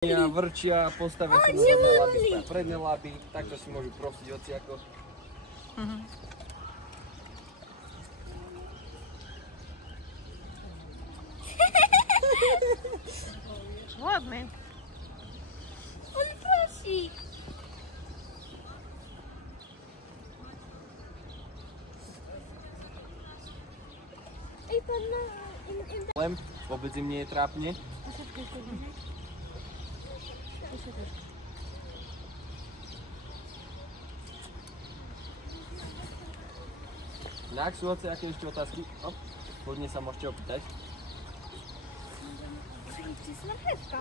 Vrčia, postavia sa na zadné laby, spia predné laby, takto si môžu prosiť hociako. Ładny. On prosi. Ej, pan na... Lem, vôbec im nie je trápne. Ak sú hociaké ešte otázky, kľudne sa môžete opýtať. To jest marchewka.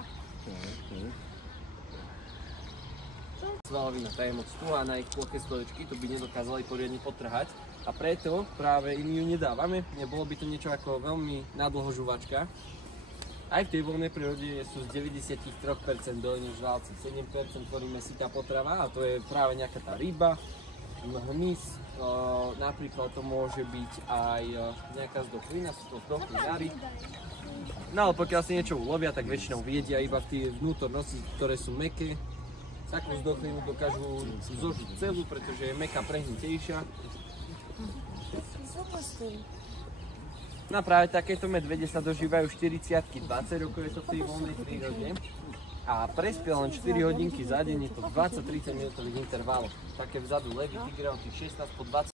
Svalovina, tá je moc tuhá na ich ploché stoličky, to by nedokázali poriadne potrhať. A preto práve im ju nedávame. Nebolo by to niečo ako veľmi nadlho žuvačka. Aj v tej voľnej prírode sú z 93% dolní žralci, 7% tvoríme sytá potrava a to je práve nejaká tá ryba, hmyz, napríklad to môže byť aj nejaká zdochlina, sú to zdochlinári. No ale pokiaľ si niečo ulovia, tak väčšinou jedia iba v tie vnútornosti, ktoré sú mäkké. Takú zdochlinu dokážu zožiť celú, pretože je mäkká prehnutejšia. No práve takéto medvede sa dožívajú 40-ky, 20 rokov je to v tej voľnej prírode a prespia len 4 hodinky za deň, je to 20-30 minútových intervalov. Také vzadu levy, tigre od tých 16 po 20